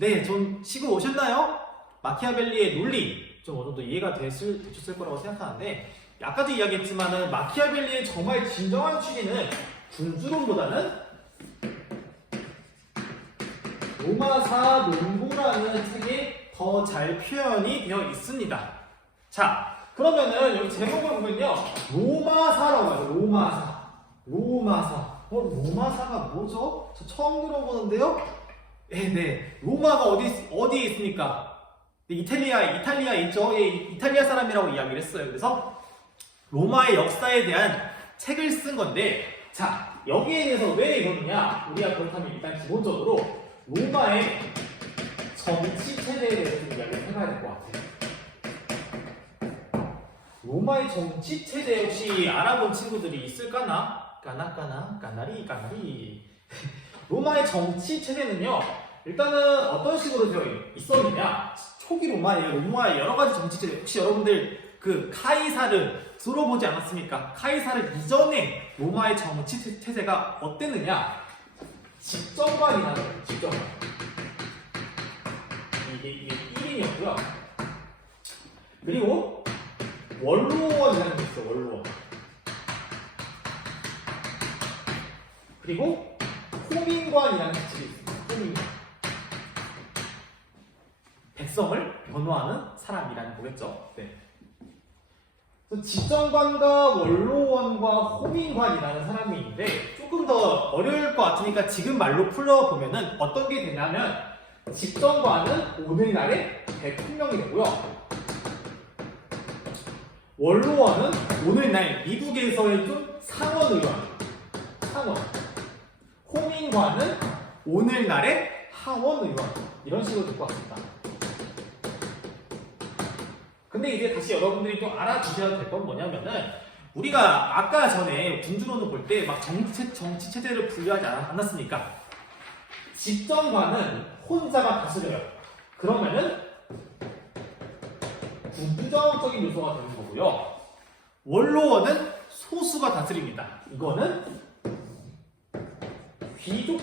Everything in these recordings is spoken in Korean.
네, 좀 시고 오셨나요? 마키아벨리의 논리 좀 어느 정도 이해가 되셨을 거라고 생각하는데 아까도 이야기했지만은 마키아벨리의 정말 진정한 취지는 군주론보다는 로마사 논고라는 책에 더 잘 표현이 되어 있습니다. 자, 그러면은 여기 제목을 보면요, 로마사라고 하죠. 로마사. 로마사가 뭐죠? 저 처음 들어보는데요. 네. 로마가 어디에 있습니까? 이탈리아 있죠? 예, 이탈리아 사람이라고 이야기를 했어요. 그래서 로마의 역사에 대한 책을 쓴 건데, 자, 여기에 대해서 왜 이러느냐? 우리가 그렇다면 일단 기본적으로 로마의 정치 체제에 대해서 좀 이야기를 해봐야 될 것 같아요. 로마의 정치 체제 혹시 알아본 친구들이 있을까나? 까나리. 로마의 정치 체제는요, 일단은 어떤 식으로 되어 있었느냐? 초기 로마의 여러 가지 정치 체제, 혹시 여러분들 그 카이사르 들어보지 않았습니까? 카이사르 이전에 로마의 정치 체제가 어땠느냐? 집정관이라는 거예요, 집정관. 이게 1인이었고요. 그리고 원로원이라는 게 있어요, 원로원. 그리고 호민관이라는 기질이 있습니다. 호민관. 백성을 변호하는 사람이라는 거겠죠. 네. 그래서 집정관과 원로원과 호민관이라는 사람이 있는데 조금 더 어려울 것 같으니까 지금 말로 풀어보면은 어떤 게 되냐면 집정관은 오늘날의 대통령이 되고요. 원로원은 오늘날 미국에서의 좀 상원의원. 호민관은 오늘날의 하원의원. 이런 식으로 될 것 같습니다. 근데 이제 다시 여러분들이 좀 알아두셔야 될 건 뭐냐면은 우리가 아까 전에 군주론을 볼 때 막 정치 체제를 분류하지 않았습니까? 집정관은 혼자가 다스려요. 그러면은 군주정적인 요소가 되는 거고요. 원로원은 소수가 다스립니다. 이거는 귀족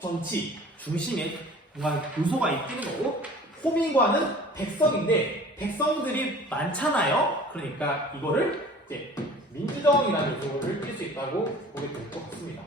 정치 중심의 뭔가 요소가 있는 거고, 호민관은 백성인데 백성들이 많잖아요. 그러니까 이거를 이제 민주정이라는 요소를 낄 수 있다고 보게 될 것 같습니다.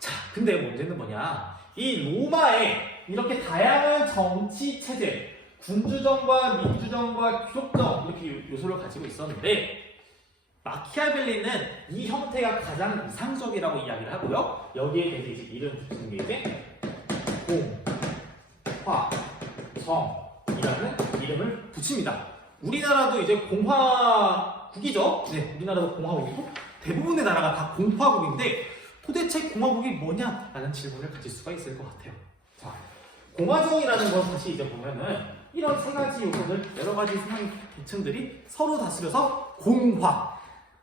자, 근데 문제는 뭐냐? 이 로마에 이렇게 다양한 정치 체제, 군주정과 민주정과 귀족정 이렇게 요소를 가지고 있었는데 마키아벨리는 이 형태가 가장 이상적이라고 이야기를 하고요. 여기에 대해서 이제 이름 붙이는 게 이제 공화정이라는 이름을 붙입니다. 우리나라도 이제 공화국이죠. 네, 우리나라도 공화국이고 대부분의 나라가 다 공화국인데 도대체 공화국이 뭐냐라는 질문을 가질 수가 있을 것 같아요. 자, 공화정이라는 건 사실 이제 보면은 이런 세 가지 요소들, 여러 가지 세상 계층들이 서로 다스려서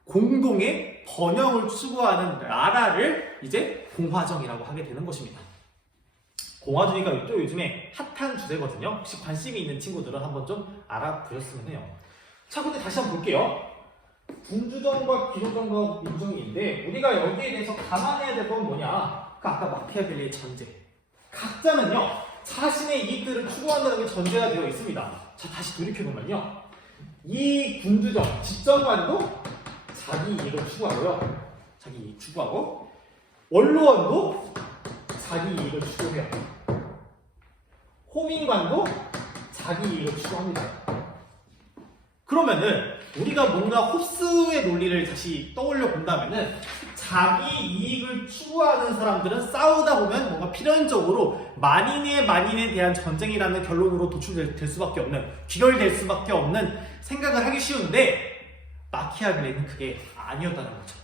공동의 번영을 추구하는 나라를 이제 공화정이라고 하게 되는 것입니다. 공화주의가 또 요즘에 핫한 주제거든요. 혹시 관심이 있는 친구들은 한번 좀 알아보셨으면 해요. 자, 근데 다시 한번 볼게요. 군주정과 귀족정과 민주정인데 우리가 여기에 대해서 감안해야 될 건 뭐냐? 아까 마키아벨리의 전제. 각자는요, 자신의 이익들을 추구한다는 게 전제가 되어 있습니다. 자, 다시 돌이켜보면요. 이 군주정, 집정관도 자기 이익을 추구하고, 원로원도 자기 이익을 추구해요. 호민관도 자기 이익을 추구합니다. 그러면은 우리가 뭔가 홉스의 논리를 다시 떠올려 본다면은 자기 이익을 추구하는 사람들은 싸우다 보면 뭔가 필연적으로 만인에 대한 전쟁이라는 결론으로 도출될 수밖에 없는, 귀결될 수밖에 없는 생각을 하기 쉬운데 마키아벨리는 그게 아니었다는 거죠.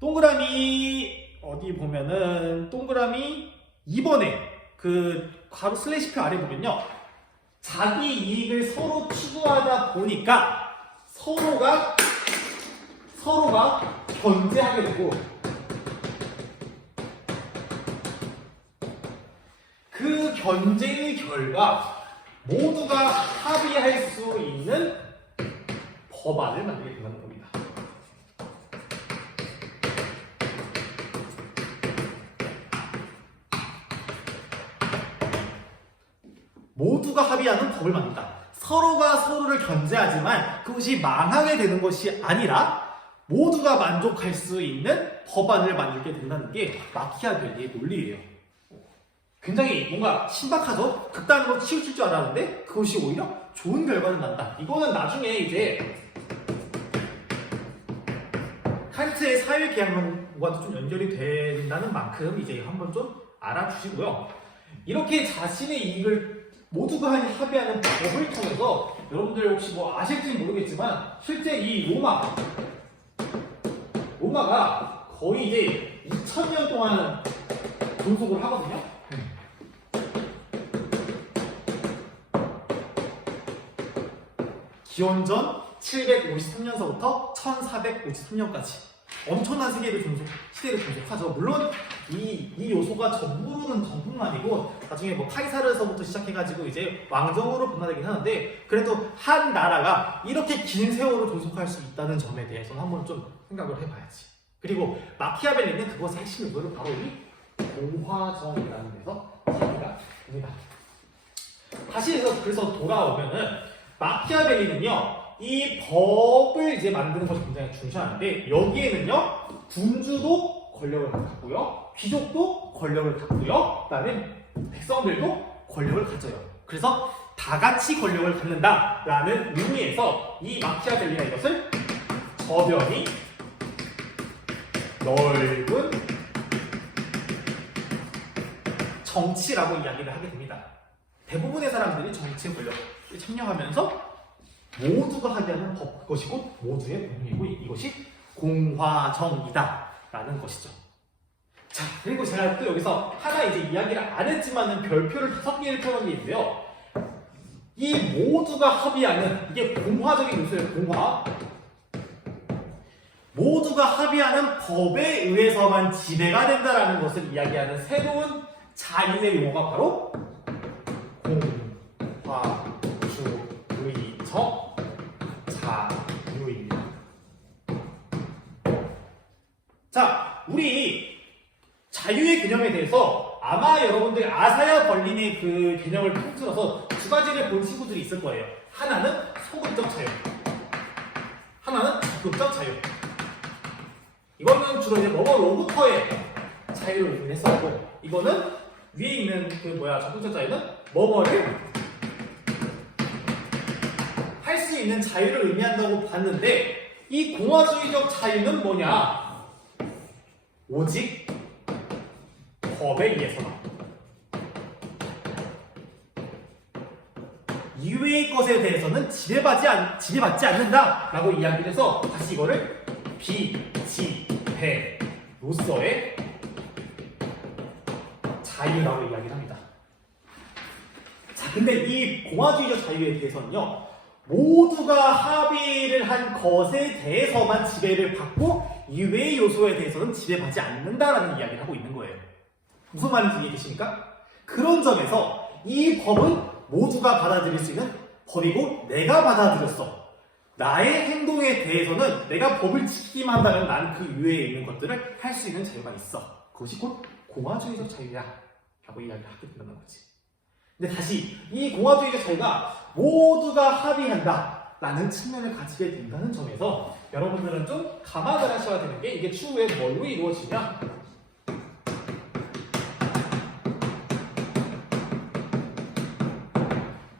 동그라미 어디 보면은 동그라미 2번에 그 괄호 슬래시표 아래 보면요, 자기 이익을 서로 추구하다 보니까 서로가 견제하게 되고 그 견제의 결과 모두가 합의할 수 있는 법안을 만들게 된다는 겁니다. 모두가 합의하는 법을 만든다. 서로가 서로를 견제하지만 그것이 망하게 되는 것이 아니라 모두가 만족할 수 있는 법안을 만들게 된다는 게 마키아벨리의 논리예요. 굉장히 뭔가 신박하죠? 극단으로 치우칠 줄 알았는데 그것이 오히려 좋은 결과를 낳는다. 이거는 나중에 이제 칸트의 사회계약론과도 좀 연결이 된다는 만큼 이제 한번 좀 알아주시고요. 이렇게 자신의 이익을 모두가 합의하는 법을 통해서 여러분들 혹시 뭐 아실지는 모르겠지만 실제 이 로마가 거의 이제 2000년 동안 존속을 하거든요. 기원전 753년서부터 1453년까지 엄청난 시대를 존속하죠. 물론 이 요소가 전부는 아니고 나중에 뭐 카이사르서부터 시작해가지고 이제 왕정으로 변화되긴 하는데 그래도 한 나라가 이렇게 긴 세월을 존속할 수 있다는 점에 대해서는 한번 좀 생각을 해봐야지. 그리고 마키아벨리는 그것의 핵심 요소를 바로 이 공화정이라는 데서 찾기가 됩니다. 다시 그래서 돌아오면은 마키아벨리는요 이 법을 이제 만드는 것이 굉장히 중시하는데 여기에는요 군주도 권력을 갖고요 귀족도 권력을 갖고요 그다음에 백성들도 권력을 가져요. 그래서 다 같이 권력을 갖는다라는 의미에서 이 마키아벨리가 이것을 저변이 넓은 정치라고 이야기를 하게 됩니다. 대부분의 사람들이 정치 권력에 참여하면서 모두가 합의하는 법, 그것이 곧 모두의 공익이고 이것이 공화정이다 라는 것이죠. 자, 그리고 제가 또 여기서 하나 이제 이야기를 안 했지만은 별표를 5개를 펴놓은 게 있는데요. 이 모두가 합의하는 이게 공화적인 요소예요. 공화. 모두가 합의하는 법에 의해서만 지배가 된다라는 것을 이야기하는 새로운 자유의 용어가 바로 공화주의적 자유입니다. 자, 우리 자유의 개념에 대해서 아마 여러분들 아사야 벌린의 그 개념을 통틀어서 두 가지를 본 친구들이 있을 거예요. 하나는 소극적 자유, 하나는 적극적 자유. 이거는 주로 이제 뭐뭐로부터의 자유를 의미했었고, 이거는 위에 있는 그 적극적 자유는 뭐뭐를 할 수 있는 자유를 의미한다고 봤는데, 이 공화주의적 자유는 뭐냐? 오직 법에 의해서만. 이외의 것에 대해서는 지배받지 않는다라고 이야기를 해서 다시 이거를 비지배로서의 자유라고 이야기를 합니다. 자, 근데 이 공화주의적 자유에 대해서는요, 모두가 합의를 한 것에 대해서만 지배를 받고 이외의 요소에 대해서는 지배받지 않는다라는 이야기를 하고 있는 거예요. 무슨 말인지 이해되십니까? 그런 점에서 이 법은 모두가 받아들일 수 있는 법이고 내가 받아들였어. 나의 행동에 대해서는 내가 법을 지키기만 한다면 나는 그 이외에 있는 것들을 할 수 있는 자유가 있어. 그것이 곧 공화주의적 자유야 라고 이야기를 하게 된다는 거지. 근데 다시 이 공화주의적 자유가 모두가 합의한다 라는 측면을 가지게 된다는 점에서 여러분들은 좀 감안을 하셔야 되는 게 이게 추후에 뭘로 이루어지냐,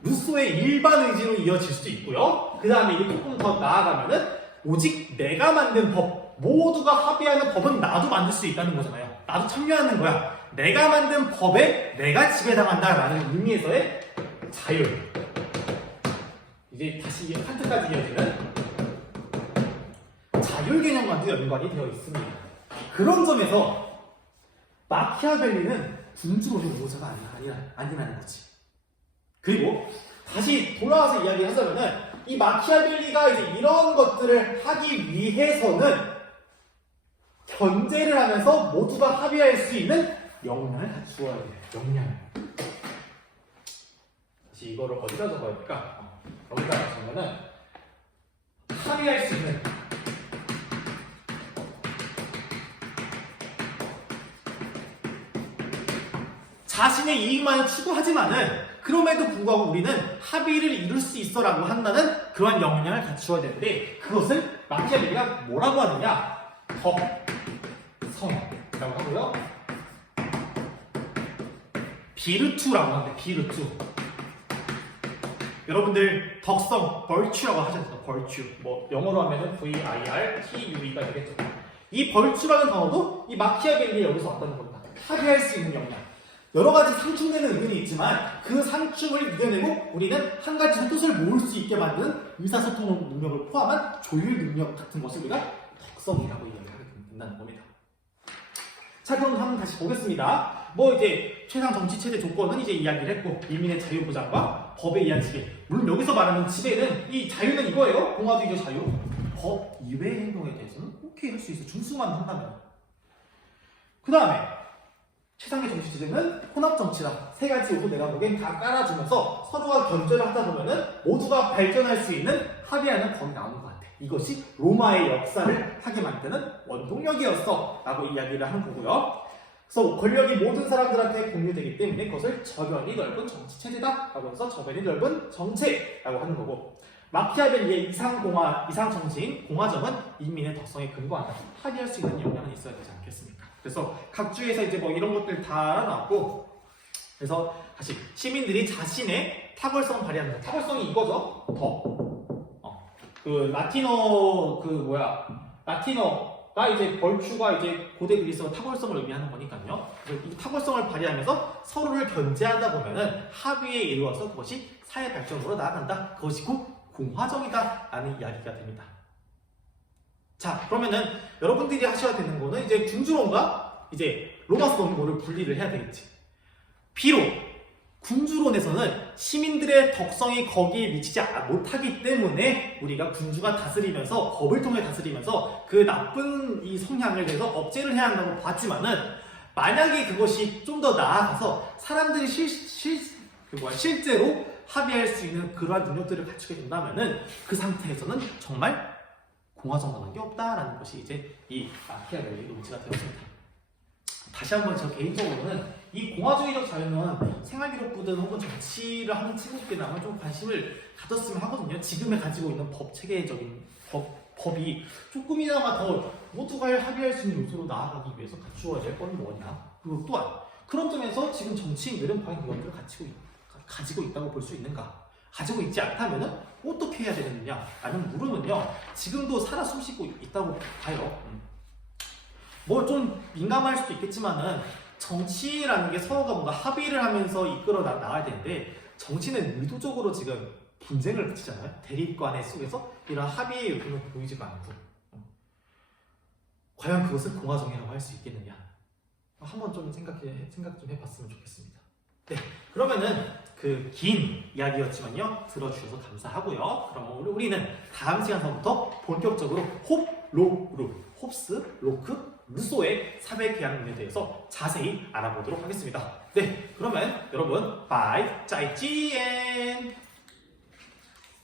루소의 일반 의지로 이어질 수도 있고요. 그 다음에 이게 조금 더 나아가면은 오직 내가 만든 법, 모두가 합의하는 법은 나도 만들 수 있다는 거잖아요. 나도 참여하는 거야. 내가 만든 법에 내가 지배당한다라는 의미에서의 자유. 이제 다시 칸트까지 이어지는 자율 개념과도 연관이 되어 있습니다. 그런 점에서 마키아벨리는 군주로의 우호자가 아니라는 거지. 그리고 다시 돌아와서 이야기하자면은 이 마키아벨리가 이제 이런 것들을 하기 위해서는 견제를 하면서 모두가 합의할 수 있는 역량을 갖추어야 돼요. 역량. 다시 이거를 어디다 적어야 될까? 여기다 적으면은 합의할 수 있는 자신의 이익만을 추구하지만은 그럼에도 불구하고 우리는 합의를 이룰 수 있어라고 한다는 그러한 역량을 갖추어야 되는데 그것을 마키아벨리가 뭐라고 하느냐? 덕성이라고 하고요. 비르투라고 하는데 비르투. 여러분들 덕성, virtue라고 하셨죠? virtue. 뭐 영어로 하면은 V-I-R-T-U-E가 되겠죠. 이 virtue라는 단어도 이 마키아벨리에 여기서 왔다는 겁니다. 합의할 수 있는 역량. 여러 가지 상충되는 의견이 있지만 그 상충을 이겨내고 우리는 한 가지 뜻을 모을 수 있게 만드는 의사소통 능력을 포함한 조율 능력 같은 것을 우리가 덕성이라고 이야기하게 된다는 겁니다. 자, 그럼 한번 다시 보겠습니다. 뭐 이제 최상 정치 체제 조건은 이제 이야기를 했고 인민의 자유 보장과 법에 의한 지배. 물론 여기서 말하는 지배는 이 자유는 이거예요. 공화주의적 자유. 법 이외의 행동에 대해서는 오케이 할 수 있어. 준수만 한다면. 그 다음에 최상의 정치 체제는 혼합 정치다. 세 가지 요소 내가 보기엔 다 깔아주면서 서로가 견제를 하다 보면은 모두가 발전할 수 있는 합의하는 법이 나오는 것 같아. 이것이 로마의 역사를 하게 만드는 원동력이었어 라고 이야기를 하는 거고요. 그래서 권력이 모든 사람들한테 공유되기 때문에 그것을 저변이 넓은 정치체제다 라고 해서 저변이 넓은 정체라고 하는 거고, 마키아벨리의 이상정치인 공화정은 인민의 덕성에 근거한다. 합의할 수 있는 역량은 있어야 되지 않겠습니까? 그래서 각 주에서 이제 뭐 이런 것들 다 나왔고, 그래서 다시 시민들이 자신의 탁월성 발휘하는, 탁월성이 이거죠. 라틴어가 이제 벌추가 이제 고대 그리스어 탁월성을 의미하는 거니까요. 그래서 이 탁월성을 발휘하면서 서로를 견제하다 보면은 합의에 이루어서 그것이 사회 발전으로 나아간다. 그것이 곧 공화정이다 라는 이야기가 됩니다. 자, 그러면은 여러분들이 하셔야 되는 거는 이제 군주론과 이제 로마스론고를 분리를 해야 되겠지. 비록 군주론에서는 시민들의 덕성이 거기에 미치지 못하기 때문에 우리가 군주가 다스리면서 법을 통해 다스리면서 그 나쁜 이 성향을 내서 억제를 해야 한다고 봤지만은, 만약에 그것이 좀 더 나아가서 사람들이 실제로 합의할 수 있는 그러한 능력들을 갖추게 된다면은 그 상태에서는 정말 공화정당한 게 없다라는 것이 이제 이 마키아벨리의 논지가 되었습니다. 다시 한번 저 개인적으로는 이 공화주의적 자유는 생활기록부든 혹은 정치를 하는 친구들이라면 좀 관심을 가졌으면 하거든요. 지금에 가지고 있는 법 체계적인 법이 조금이나마 더 모두가 합의할 수 있는 요소로 나아가기 위해서 갖추어야 될 건 뭐냐. 그리고 또한 그런 점에서 지금 정치인들은 과연 이것들을 가지고 있다고 볼 수 있는가? 가지고 있지 않다면 어떻게 해야 되느냐? 라는 물음은요, 지금도 살아 숨쉬고 있다고 봐요. 뭐 좀 민감할 수도 있겠지만은 정치라는 게 서로가 뭔가 합의를 하면서 이끌어 나가야 되는데, 정치는 의도적으로 지금 분쟁을 붙이잖아요. 대립관의 속에서 이런 합의의 요소는 보이지가 않고, 과연 그것을 공화정이라고 할 수 있겠느냐? 한번 좀 생각 좀 해봤으면 좋겠습니다. 네, 그러면은 그 긴 이야기였지만요, 들어주셔서 감사하고요. 그럼 우리는 다음 시간서부터 본격적으로 홉스, 로크, 루소의 사회계약론에 대해서 자세히 알아보도록 하겠습니다. 네, 그러면 여러분, 바이, 짜이찌엔!